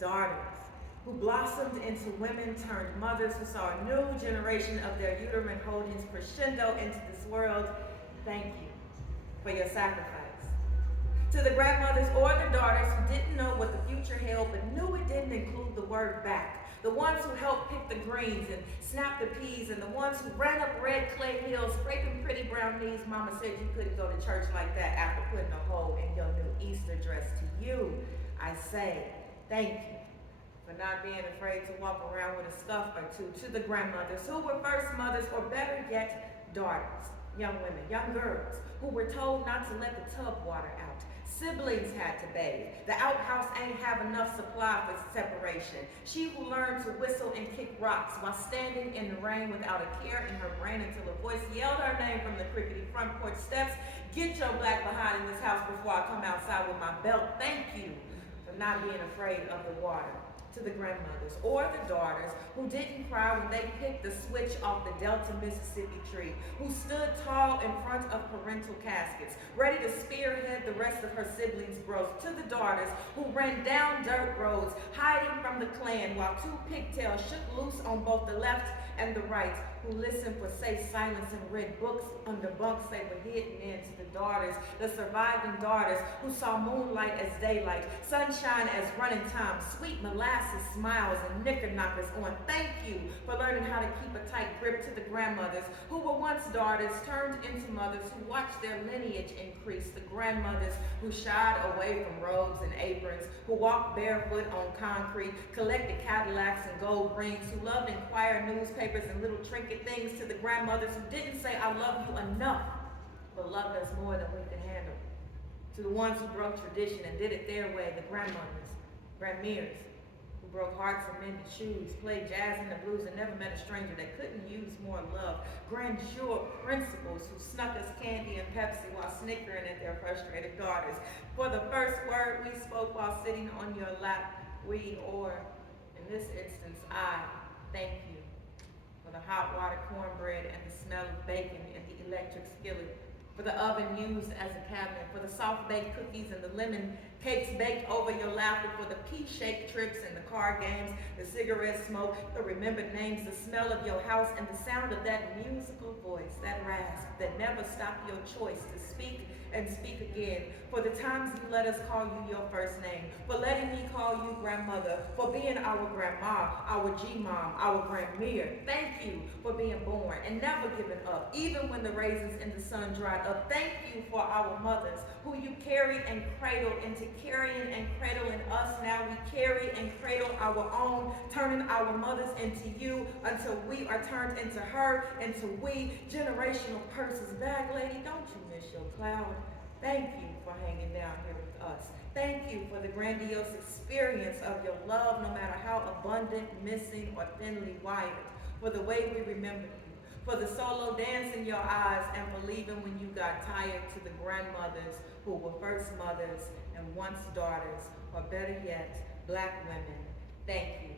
daughters who blossomed into women turned mothers who saw a new generation of their uterine holdings crescendo into this world. Thank you for your sacrifice. To the grandmothers or the daughters who didn't know what the future held but knew it didn't include the word back. The ones who helped pick the greens and snap the peas, and the ones who ran up red clay hills, scraping pretty brown knees. Mama said you couldn't go to church like that after putting a hole in your new Easter dress. To you, I say thank you for not being afraid to walk around with a scuff or two. To the grandmothers who were first mothers, or better yet, daughters, young women, young girls, who were told not to let the tub water out. Siblings had to bathe. The outhouse ain't have enough supply for separation. She who learned to whistle and kick rocks while standing in the rain without a care in her brain until a voice yelled her name from the crickety front porch steps. Get your black behind in this house before I come outside with my belt. Thank you for not being afraid of the water. To the grandmothers or the daughters who didn't cry when they picked the switch off the Delta, Mississippi tree, who stood tall in front of parental caskets, ready to spearhead the rest of her siblings' growth. To the daughters who ran down dirt roads, hiding from the Klan while two pigtails shook loose on both the left and the right, who listened for safe silence and read books under bunks they were hidden in. To the daughters, the surviving daughters who saw moonlight as daylight, sunshine as running time, sweet molasses smiles and knickerknockers on. Thank you for learning how to keep a tight grip. To the grandmothers who were once daughters turned into mothers, who watched their lineage increase. The grandmothers who shied away from robes and aprons, who walked barefoot on concrete, collected Cadillacs and gold rings, who loved Inquirer newspapers and little trinket things. To the grandmothers who didn't say I love you enough, but loved us more than we could handle. To the ones who broke tradition and did it their way, the grandmothers, grandmeres, who broke hearts and mended shoes, played jazz and the blues and never met a stranger that couldn't use more love. Grandeur principals who snuck us candy and Pepsi while snickering at their frustrated daughters. For the first word we spoke while sitting on your lap, we, or in this instance, I, thank you for the hot water cornbread and the smell of bacon in the electric skillet, for the oven used as a cabinet, for the soft-baked cookies and the lemon cakes baked over your laughter, for the pea-shaped trips and the card games, the cigarette smoke, the remembered names, the smell of your house, and the sound of that musical voice, that rasp that never stopped your choice to speak and speak again, for the times you let us call you your first name, for letting me call you grandmother, for being our grandma, our G-mom, our grandmere. Thank you for being born and never giving up, even when the raisins in the sun dried up. Thank you for our mothers, who you carried and cradled into carrying and cradling us. Now we carry and cradle our own, turning our mothers into you until we are turned into her, into we. Generational purses, bag lady, don't you miss your cloud. Thank you for hanging down here with us. Thank you for the grandiose experience of your love, no matter how abundant, missing, or thinly wired, for the way we remember you, for the solo dance in your eyes, and for leaving when you got tired. To the grandmothers who were first mothers and once daughters, or better yet, black women, thank you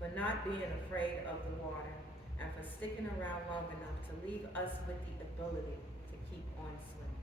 for not being afraid of the water and for sticking around long enough to leave us with the ability to keep on swimming.